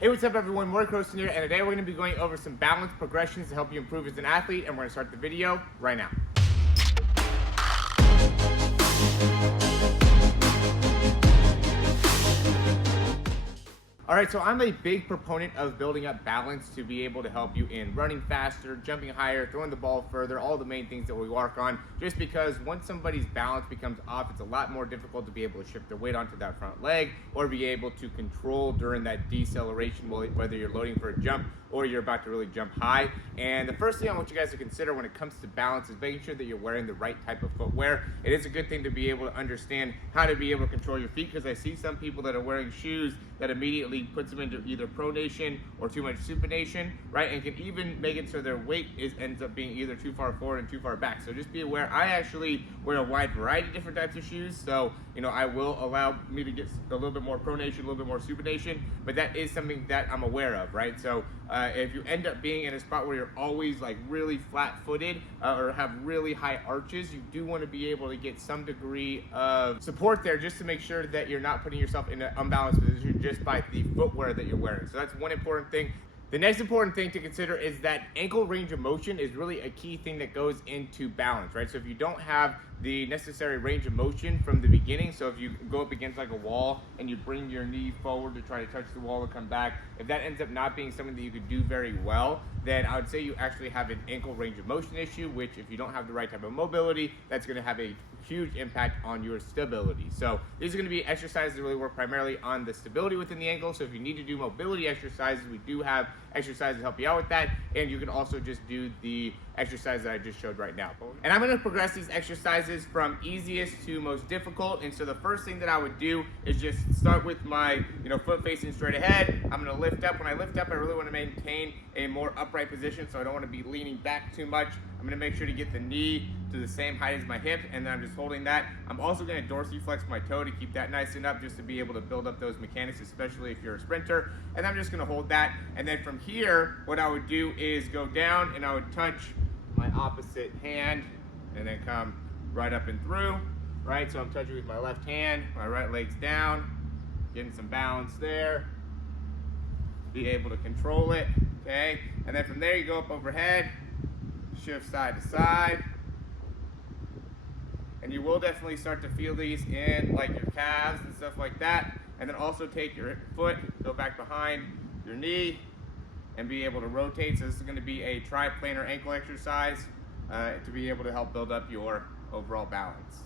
Hey, what's up everyone, Morey Croson here, and today we're going to be going over some balance progressions to help you improve as an athlete, and we're going to start the video right now. Alright, so I'm a big proponent of building up balance to be able to help you in running faster, jumping higher, throwing the ball further, all the main things that we work on, just because once somebody's balance becomes off, it's a lot more difficult to be able to shift their weight onto that front leg or be able to control during that deceleration, whether you're loading for a jump or you're about to really jump high. And the first thing I want you guys to consider when it comes to balance is making sure that you're wearing the right type of footwear. It is a good thing to be able to understand how to be able to control your feet, because I see some people that are wearing shoes that immediately puts them into either pronation or too much supination, right? And can even make it so their weight ends up being either too far forward and too far back. So just be aware. I actually wear a wide variety of different types of shoes, so I will allow me to get a little bit more pronation, a little bit more supination, but that is something that I'm aware of, right? So if you end up being in a spot where you're always like really flat-footed or have really high arches, you do want to be able to get some degree of support there, just to make sure that you're not putting yourself in an unbalanced position just by the footwear that you're wearing. So that's one important thing. The next important thing to consider is that ankle range of motion is really a key thing that goes into balance, right? So if you don't have the necessary range of motion from the beginning, so if you go up against like a wall and you bring your knee forward to try to touch the wall and come back, if that ends up not being something that you could do very well, then I would say you actually have an ankle range of motion issue, which if you don't have the right type of mobility, that's going to have a huge impact on your stability. So these are going to be exercises that really work primarily on the stability within the ankle. So if you need to do mobility exercises, we do have exercises to help you out with that, and you can also just do the exercise that I just showed right now. And I'm going to progress these exercises from easiest to most difficult. And so the first thing that I would do is just start with my foot facing straight ahead. I'm going to lift up. When I lift up, I really want to maintain a more upright position, so I don't want to be leaning back too much. I'm going to make sure to get the knee to the same height as my hip, and then I'm just holding that. I'm also going to dorsiflex my toe to keep that nice and up, just to be able to build up those mechanics, especially if you're a sprinter. And I'm just going to hold that, and then from here what I would do is go down and I would touch my opposite hand and then come right up and through, right? So I'm touching with my left hand, my right leg's down, getting some balance there, be able to control it, okay? And then from there you go up overhead, shift side to side, and you will definitely start to feel these in like your calves and stuff like that. And then also take your foot, go back behind your knee, and be able to rotate. So this is going to be a triplanar ankle exercise to be able to help build up your overall balance.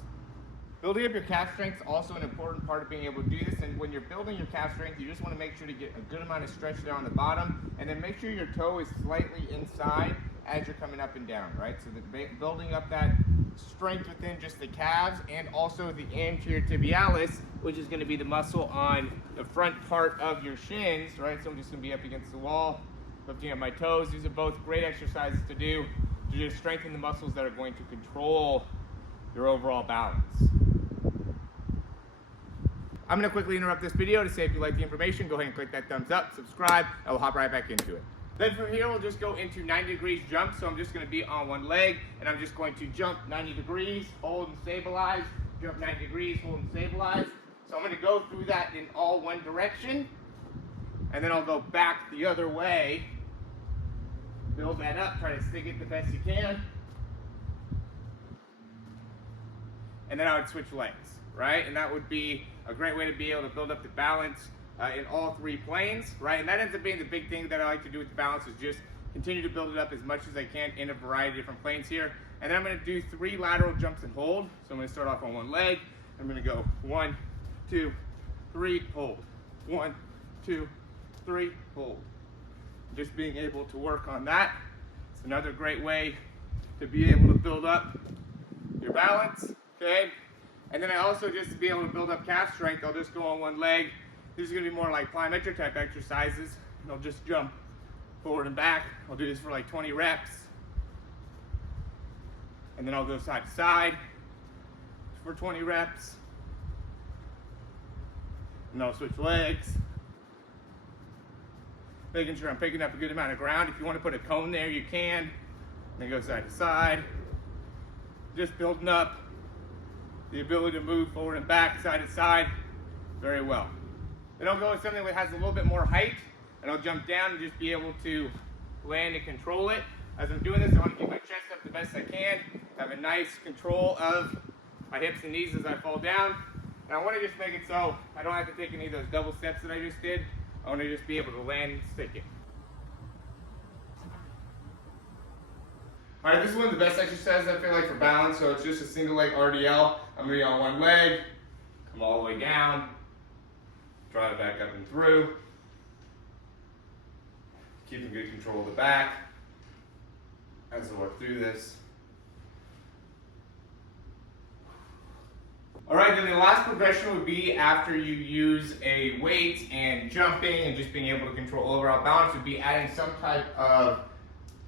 Building up your calf strength is also an important part of being able to do this. And when you're building your calf strength, you just want to make sure to get a good amount of stretch there on the bottom, and then make sure your toe is slightly inside as you're coming up and down, right? So building up that strength within just the calves, and also the anterior tibialis, which is going to be the muscle on the front part of your shins, right? So I'm just going to be up against the wall, lifting up my toes. These are both great exercises to do to just strengthen the muscles that are going to control your overall balance. I'm going to quickly interrupt this video to say if you like the information, go ahead and click that thumbs up, subscribe, and we'll hop right back into it. Then from here, we'll just go into 90 degrees jump. So I'm just going to be on one leg, and I'm just going to jump 90 degrees, hold and stabilize, jump 90 degrees, hold and stabilize. So I'm going to go through that in all one direction, and then I'll go back the other way, build that up, try to stick it the best you can, and then I would switch legs, right? And that would be a great way to be able to build up the balance in all three planes, right? And that ends up being the big thing that I like to do with the balance, is just continue to build it up as much as I can in a variety of different planes here. And then I'm going to do 3 lateral jumps and hold. So I'm going to start off on one leg. I'm going to go 1, 2, 3, hold. 1, 2, 3, hold. Just being able to work on that. It's another great way to be able to build up your balance, okay? And then I also, just to be able to build up calf strength, I'll just go on one leg. These are going to be more like plyometric type exercises, and I'll just jump forward and back. I'll do this for like 20 reps, and then I'll go side to side for 20 reps, and I'll switch legs, making sure I'm picking up a good amount of ground. If you want to put a cone there, you can. Then go side to side, just building up the ability to move forward and back, side to side, very well. Then I'll go with something that has a little bit more height. and I'll jump down and just be able to land and control it. As I'm doing this, I want to keep my chest up the best I can, have a nice control of my hips and knees as I fall down. And I want to just make it so I don't have to take any of those double steps that I just did. I want to just be able to land and stick it. All right, this is one of the best exercises I feel like for balance. So it's just a single leg RDL. I'm gonna be on one leg, come all the way down, drive back up and through. Keeping good control of the back as I work through this. All right, then the last progression would be after you use a weight and jumping and just being able to control overall balance would be adding some type of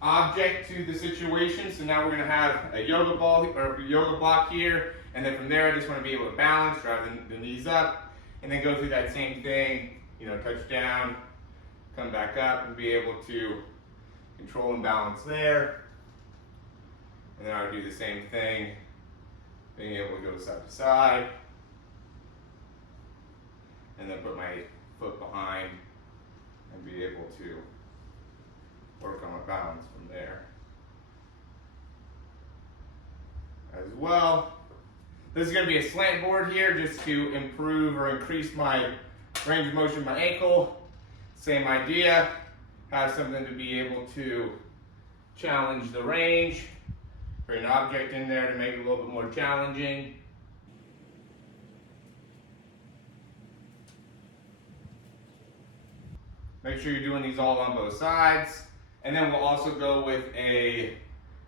object to the situation. So now we're going to have a yoga ball or yoga block here, and then from there I just want to be able to balance, drive the knees up, and then go through that same thing, touch down, come back up, and be able to control and balance there. And then I would do the same thing, being able to go side to side, and then put my foot behind and be able to work on my balance from there as well. This is going to be a slant board here just to improve or increase my range of motion of my ankle. Same idea, have something to be able to challenge the range. Bring an object in there to make it a little bit more challenging. Make sure you're doing these all on both sides. And then we'll also go with a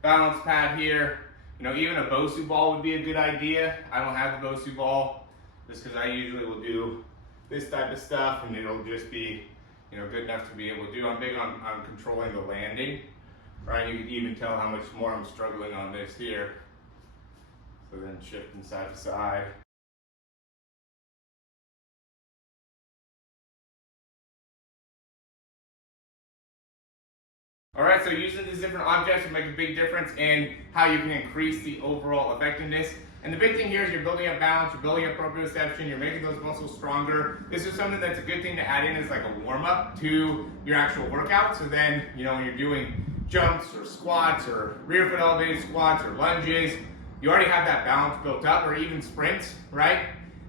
balance pad here. Even a Bosu ball would be a good idea. I don't have the Bosu ball just because I usually will do this type of stuff and it'll just be good enough to be able to do. I'm big on controlling the landing. Right, you can even tell how much more I'm struggling on this here. So then shifting side to side. All right, so using these different objects will make a big difference in how you can increase the overall effectiveness. And the big thing here is you're building up balance, you're building up proprioception, you're making those muscles stronger. This is something that's a good thing to add in as like a warm-up to your actual workout. So then, when you're doing jumps or squats or rear foot elevated squats or lunges, you already have that balance built up, or even sprints, right?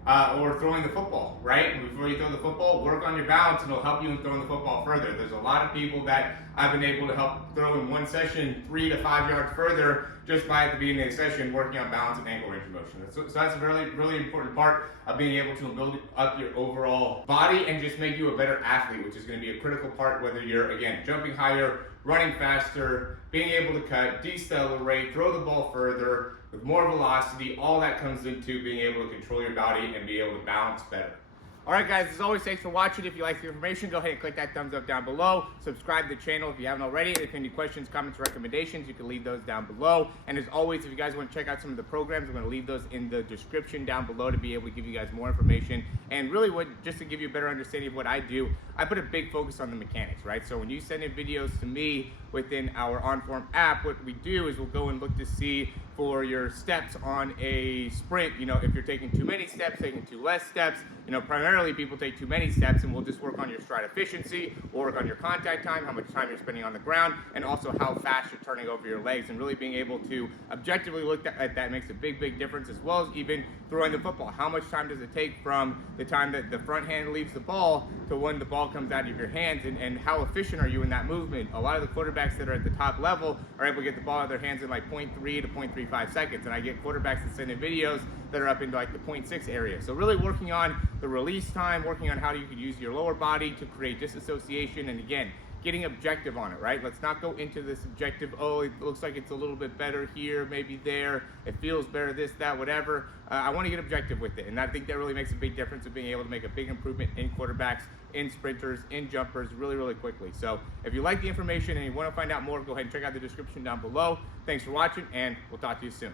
Or throwing the football, right? Before you throw the football, work on your balance and it'll help you in throwing the football further. There's a lot of people that I've been able to help throw in one session 3 to 5 yards further just by at the beginning of the session working on balance and ankle range of motion. So that's a really, really important part of being able to build up your overall body and just make you a better athlete, which is going to be a critical part whether you're, again, jumping higher, running faster, being able to cut, decelerate, throw the ball further, with more velocity. All that comes into being able to control your body and be able to balance better. All right, guys, as always, thanks for watching. If you like the information, go ahead and click that thumbs up down below. Subscribe to the channel if you haven't already. If you have any questions, comments, recommendations, you can leave those down below. And as always, if you guys want to check out some of the programs, I'm going to leave those in the description down below to be able to give you guys more information. And really, just to give you a better understanding of what I do, I put a big focus on the mechanics, right? So when you send in videos to me within our OnForm app, what we do is we'll go and look to see for your steps on a sprint, if you're taking too many steps, taking too less steps. Primarily people take too many steps, and we'll just work on your stride efficiency, we'll work on your contact time, how much time you're spending on the ground, and also how fast you're turning over your legs. And really being able to objectively look at that makes a big, big difference, as well as even throwing the football. How much time does it take from the time that the front hand leaves the ball to when the ball comes out of your hands, and how efficient are you in that movement? A lot of the quarterbacks that are at the top level are able to get the ball out of their hands in like 0.3 to 0.35 seconds, and I get quarterbacks that send in videos that are up into like the 0.6 area. So really working on the release time, working on how you could use your lower body to create disassociation, and again, getting objective on it, right? Let's not go into this subjective, oh, it looks like it's a little bit better here, maybe there, it feels better, this, that, whatever. I want to get objective with it, and I think that really makes a big difference of being able to make a big improvement in quarterbacks, in sprinters, in jumpers really, really quickly. So if you like the information and you want to find out more, go ahead and check out the description down below. Thanks for watching, and we'll talk to you soon.